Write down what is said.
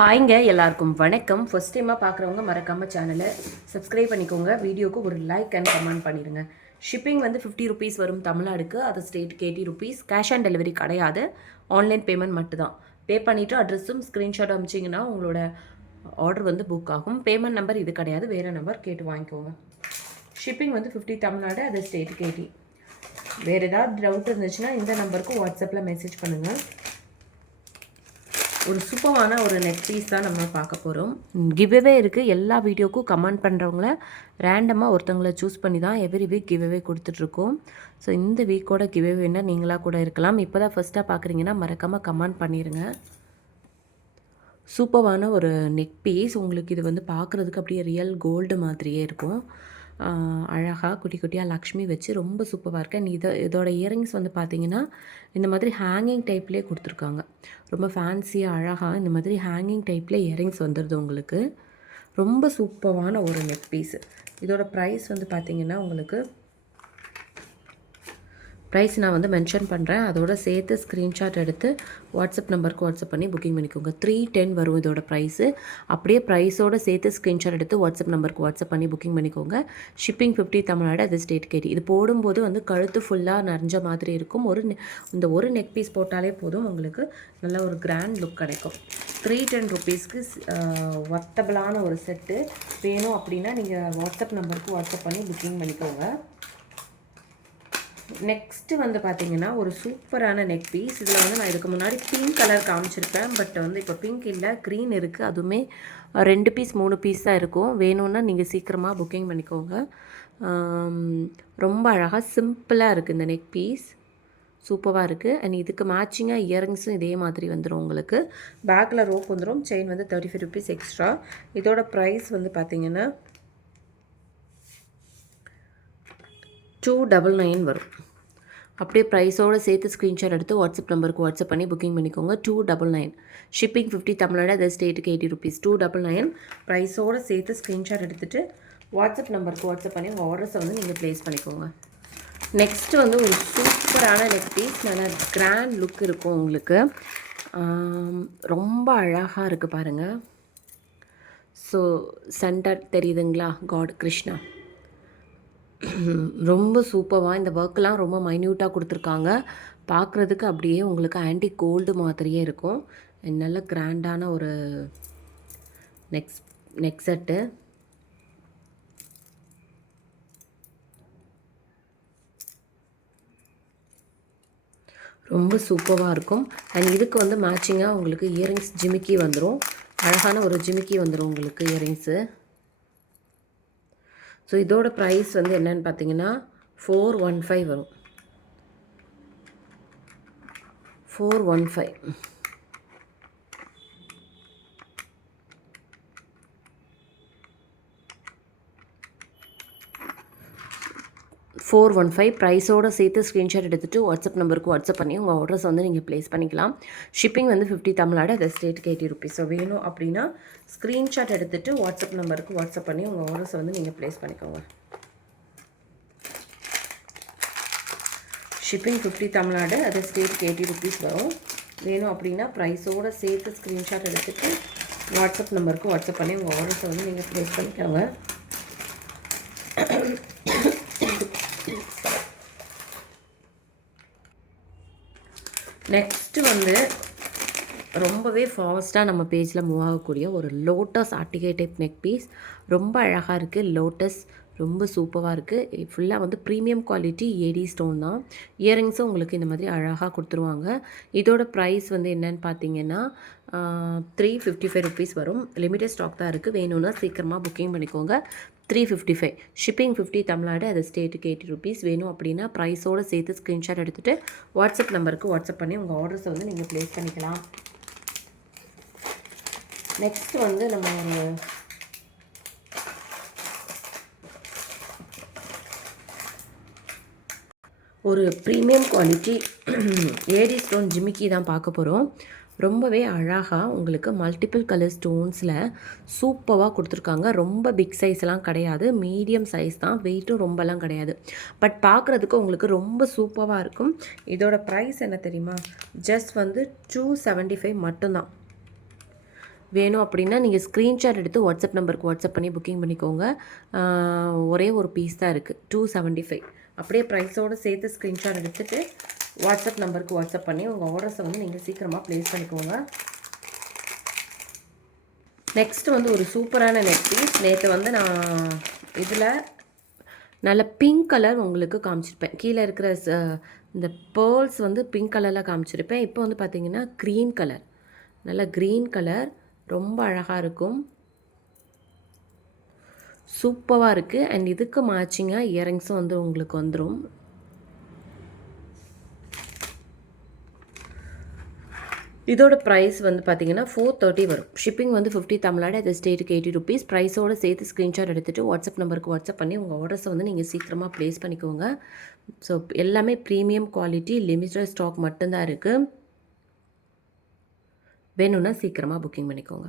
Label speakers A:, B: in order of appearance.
A: ஹாய்ங்க எல்லாருக்கும் வணக்கம். ஃபர்ஸ்ட் டைமாக பார்க்குறவங்க மறக்காமல் சேனலை சப்ஸ்கிரைப் பண்ணிக்கோங்க. வீடியோக்கு ஒரு லைக் அண்ட் கமெண்ட் பண்ணிடுங்க ஷிப்பிங் வந்து ஃபிஃப்டி ருபீஸ் வரும் தமிழ்நாடுக்கு. அது ஸ்டேட்டுக்கு eighty rupees cash on delivery கிடையாது. ஆன்லைன் பேமெண்ட் மட்டும்தான். பே பண்ணிவிட்டு அட்ரஸும் ஸ்க்ரீன்ஷாட் அமிச்சிங்கன்னா உங்களோட ஆர்டர் வந்து புக் ஆகும். பேமெண்ட் நம்பர் இது கிடையாது. வேறு நம்பர் கேட்டு வாங்கிக்கோங்க. ஷிப்பிங் வந்து ஃபிஃப்டி தமிழ்நாடு அது ஸ்டேட்டுக்கு எயிட்டி வேறு ஏதாவது டவுட் இருந்துச்சுன்னா இந்த நம்பருக்கு வாட்ஸ்அப்பில் மெசேஜ் பண்ணுங்கள் ஒரு சூப்பரான ஒரு நெக் பீஸ் தான் நம்ம பார்க்க போகிறோம் கிவ்அவே இருக்குது எல்லா வீடியோக்கும் கமெண்ட் பண்ணுறவங்கள ரேண்டமாக ஒருத்தவங்கள சூஸ் பண்ணி தான் எவ்ரி வீக் கிவ்அவே கொடுத்துட்ருக்கோம் ஸோ இந்த வீக்கோட கிவ்அவேன்னா நீங்களாக கூட இருக்கலாம். இப்போ தான் ஃபஸ்ட்டாக பார்க்குறீங்கன்னா மறக்காமல் கமெண்ட் பண்ணிடுங்க சூப்பரான ஒரு நெக் பீஸ் உங்களுக்கு இது வந்து பார்க்குறதுக்கு அப்படியே ரியல் கோல்டு மாதிரியே இருக்கும். அழகாக குட்டி குட்டியாக லக்ஷ்மி வச்சு ரொம்ப சூப்பராக இருக்கேன் அண்ட் இதை இதோட இயரிங்ஸ் வந்து பார்த்தீங்கன்னா இந்த மாதிரி ஹேங்கிங் டைப்லேயே கொடுத்துருக்காங்க. ரொம்ப ஃபேன்சியாக அழகாக இந்த மாதிரி ஹேங்கிங் டைப்பில் இயரிங்ஸ் வந்துடுது உங்களுக்கு. ரொம்ப சூப்பரான ஒரு நெக் பீஸு இதோட ப்ரைஸ் வந்து பார்த்தீங்கன்னா உங்களுக்கு ப்ரைஸ் நான் வந்து மென்ஷன் பண்ணுறேன் அதோட சேர்த்து ஸ்க்ரீன்ஷாட் எடுத்து வாட்ஸ்அப் நம்பருக்கு வாட்ஸ்அப் பண்ணி புக்கிங் பண்ணிக்கோங்க. த்ரீ டென் வரும் இதோட ப்ரைஸு அப்படியே ப்ரைஸோட சேர்த்து ஸ்க்ரீன்ஷாட் எடுத்து வாட்ஸ்அப் நம்பருக்கு வாட்ஸ்அப் பண்ணி புக்கிங் பண்ணிக்கோங்க. ஷிப்பிங் ஃபிஃப்டி தமிழ்நாடு அது ஸ்டேட் கேட்டி. இது போடும்போது வந்து கழுத்து ஃபுல்லாக நிறைஞ்ச மாதிரி இருக்கும். ஒரு நெ- இந்த ஒரு நெக் பீஸ் போட்டாலே போதும். உங்களுக்கு நல்ல ஒரு கிராண்ட் லுக் கிடைக்கும். த்ரீ டென் ருபீஸ்க்கு ஒர்த்தபிளான ஒரு செட்டு வேணும் அப்படின்னா நீங்கள் வாட்ஸ்அப் நம்பருக்கு வாட்ஸ்அப் பண்ணி புக்கிங் பண்ணிக்கோங்க. நெக்ஸ்ட்டு வந்து பார்த்தீங்கன்னா ஒரு சூப்பரான நெக் பீஸ் இதில் வந்து நான் இதுக்கு முன்னாடி பிங்க் கலர் காமிச்சிருப்பேன். பட் வந்து இப்போ பிங்க் இல்லை க்ரீன் இருக்குது அதுவுமே ரெண்டு பீஸ் மூணு பீஸ் தான் இருக்கும். வேணும்னா நீங்கள் சீக்கிரமாக புக்கிங் பண்ணிக்கோங்க. ரொம்ப அழகாக சிம்பிளாக இருக்குது இந்த நெக் பீஸ் சூப்பராக இருக்குது அண்ட் இதுக்கு மேட்சிங்காக இயரிங்ஸும் இதே மாதிரி வந்துடும் உங்களுக்கு. பேக்கில் ரோப் வந்துடும் செயின் வந்து தேர்ட்டி ஃபைவ் ருபீஸ் எக்ஸ்ட்ரா இதோட ப்ரைஸ் வந்து பார்த்திங்கன்னா டூ டபுள் நைன் வரும். அப்படியே ப்ரைஸோடு சேர்த்து ஸ்க்ரீன்ஷாட் எடுத்து வாட்ஸ்அப் நம்பருக்கு வாட்ஸ்அப் பண்ணி புக்கிங் பண்ணிக்கோங்க. Two double nine shipping fifty Tamil Nadu other ஸ்டேட்டுக்கு eighty rupees two double nine ப்ரைஸோடு சேர்த்து ஸ்க்ரீன்ஷாட் எடுத்துகிட்டு வாட்ஸ்அப் நம்பருக்கு வாட்ஸ்அப் பண்ணி உங்கள் ஆர்டர்ஸை வந்து நீங்கள் ப்ளேஸ் பண்ணிக்கோங்க. நெக்ஸ்ட் வந்து ஒரு சூப்பரான நெக் பீஸ் நல்ல கிராண்ட் லுக் இருக்கும் உங்களுக்கு. ரொம்ப அழகாக இருக்குது பாருங்கள் ஸோ சென்டர் தெரியுதுங்களா? காட் கிருஷ்ணா. ரொம்ப சூப்பராக இந்த ஒர்க்கெலாம் ரொம்ப மைன்யூட்டாக கொடுத்துருக்காங்க. பார்க்குறதுக்கு அப்படியே உங்களுக்கு ஆன்டி கோல்டு மாதிரியே இருக்கும். நல்ல கிராண்டான ஒரு நெக்ஸ் நெக் செட்டு ரொம்ப சூப்பராக இருக்கும். அண்ட் இதுக்கு வந்து மேட்சிங்காக உங்களுக்கு இயரிங்ஸ் ஜிமிக்கி வந்துடும் அழகான ஒரு ஜிமிக்கி வந்துடும் உங்களுக்கு இயரிங்ஸு ஸோ இதோட ப்ரைஸ் வந்து என்னன்னு பார்த்தீங்கன்னா ஃபோர் ஒன் ஃபைவ் வரும். Four one five four one five ப்ரைஸோடு சேர்த்து ஸ்க்ரீன்ஷாட் எடுத்துகிட்டு வாட்ஸ்அப் நம்பருக்கு வாட்ஸ்அப் பண்ணி உங்கள் ஆர்டர்ஸ் வந்து நீங்கள் ப்ளேஸ் பண்ணிக்கலாம். ஷிப்பிங் வந்து ஃபிஃப்டி தமிழ்நாடு அது ஸ்டேட்டுக்கு எயிட்டி ருபீஸ் ஸோ வேணும் அப்படின்னா ஸ்க்ரீன்ஷாட் எடுத்துகிட்டு வாட்ஸ்அப் நம்பருக்கு வாட்ஸ்அப் பண்ணி உங்கள் ஆர்டர்ஸ் வந்து நீங்கள் ப்ளேஸ் பண்ணிக்கோங்க. ஷிப்பிங் ஃபிஃப்டி தமிழ்நாடு அது ஸ்டேட்டுக்கு எயிட்டி ருபீஸ் வரும். வேணும் அப்படின்னா ப்ரைஸோடு சேர்த்து ஸ்க்ரீன்ஷாட் எடுத்துகிட்டு வாட்ஸ்அப் நம்பருக்கு வாட்ஸ்அப் பண்ணி உங்கள் ஆர்டர்ஸை வந்து நீங்கள் ப்ளேஸ் பண்ணிக்கோங்க. நெக்ஸ்ட்டு வந்து ரொம்பவே ஃபாஸ்ட்டாக நம்ம பேஜில் மூவ் ஆகக்கூடிய ஒரு லோட்டஸ் ஆர்டிகை டைப் நெக் பீஸ் ரொம்ப அழகாக இருக்குது லோட்டஸ் ரொம்ப சூப்பராக இருக்குது ஃபுல்லாக வந்து ப்ரீமியம் குவாலிட்டி ஏடி ஸ்டோன் தான். இயரிங்ஸும் உங்களுக்கு இந்த மாதிரி அழகாக கொடுத்துருவாங்க. இதோட ப்ரைஸ் வந்து என்னன்னு பார்த்தீங்கன்னா த்ரீ ஃபிஃப்டி ஃபைவ் ருபீஸ் வரும். லிமிட்டட் ஸ்டாக் தான் இருக்குது வேணும்னா சீக்கிரமாக புக்கிங் பண்ணிக்கோங்க. Three fifty five shipping fifty Tamil Nadu அது ஸ்டேட்டுக்கு எயிட்டி ருபீஸ் வேணும் அப்படின்னா ப்ரைஸோடு சேர்த்து ஸ்க்ரீன்ஷாட் எடுத்துகிட்டு வாட்ஸ்அப் நம்பருக்கு வாட்ஸ்அப் பண்ணி உங்கள் ஆர்டர்ஸை வந்து நீங்கள் ப்ளேஸ் பண்ணிக்கலாம். நெக்ஸ்ட் வந்து நம்ம ஒரு ப்ரீமியம் குவாலிட்டி ஏடி ஸ்டோன் ஜிமிக்கி தான் பார்க்க போகிறோம் ரொம்பவே அழகாக உங்களுக்கு மல்டிபிள் கலர் ஸ்டோன்ஸில் சூப்பராக கொடுத்துருக்காங்க. ரொம்ப பிக் சைஸ்லாம் கிடையாது. மீடியம் சைஸ் தான். வெயிட்டும் ரொம்பலாம் கிடையாது. பட் பார்க்குறதுக்கு உங்களுக்கு ரொம்ப சூப்பராக இருக்கும். இதோட ப்ரைஸ் என்ன தெரியுமா? ஜஸ்ட் வந்து டூ செவன்ட்டி ஃபைவ் மட்டும்தான். வேணும் அப்படின்னா நீங்கள் ஸ்க்ரீன்ஷாட் எடுத்து வாட்ஸ்அப் நம்பருக்கு வாட்ஸ்அப் பண்ணி புக்கிங் பண்ணிக்கோங்க. ஒரே ஒரு பீஸ் தான் இருக்குது டூ செவன்ட்டி ஃபைவ் அப்படியே ப்ரைஸோடு சேர்த்து ஸ்க்ரீன்ஷாட் எடுத்துகிட்டு வாட்ஸ்அப் நம்பருக்கு வாட்ஸ்அப் பண்ணி உங்கள் ஆர்டர்ஸை வந்து நீங்கள் சீக்கிரமாக ப்ளேஸ் பண்ணிக்கோங்க. நெக்ஸ்ட் வந்து ஒரு சூப்பரான நெக் பீஸ் நேற்று வந்து நான் இதில் நல்ல பிங்க் கலர் உங்களுக்கு காமிச்சிருப்பேன். கீழே இருக்கிற இந்த பேர்ல்ஸ் வந்து பிங்க் கலரில் காமிச்சிருப்பேன். இப்போ வந்து பார்த்திங்கன்னா க்ரீன் கலர் நல்ல க்ரீன் கலர் ரொம்ப அழகாக இருக்கும். சூப்பராக இருக்குது அண்ட் இதுக்கு மேட்சிங்காக இயரிங்ஸும் வந்து உங்களுக்கு வந்துடும் இதோட ப்ரைஸ் வந்து பார்த்தீங்கன்னா ஃபோர் தேர்ட்டி வரும். ஷிப்பிங் வந்து ஃபிஃப்டி தமிழ்நாடு அது ஸ்டேட்டுக்கு எயிட்டி ருபீஸ் ப்ரைஸோடு சேர்த்து ஸ்க்ரீன்ஷாட் எடுத்துகிட்டு வாட்ஸ்அப் நம்பருக்கு வாட்ஸ்அப் பண்ணி உங்கள் ஆர்டர்ஸை வந்து நீங்கள் சீக்கிரமாக ப்ளேஸ் பண்ணிக்கோங்க. ஸோ எல்லாமே ப்ரீமியம் குவாலிட்டி லிமிட்டட் ஸ்டாக் மட்டும்தான் இருக்குது வேணும்னா சீக்கிரமாக புக்கிங் பண்ணிக்கோங்க.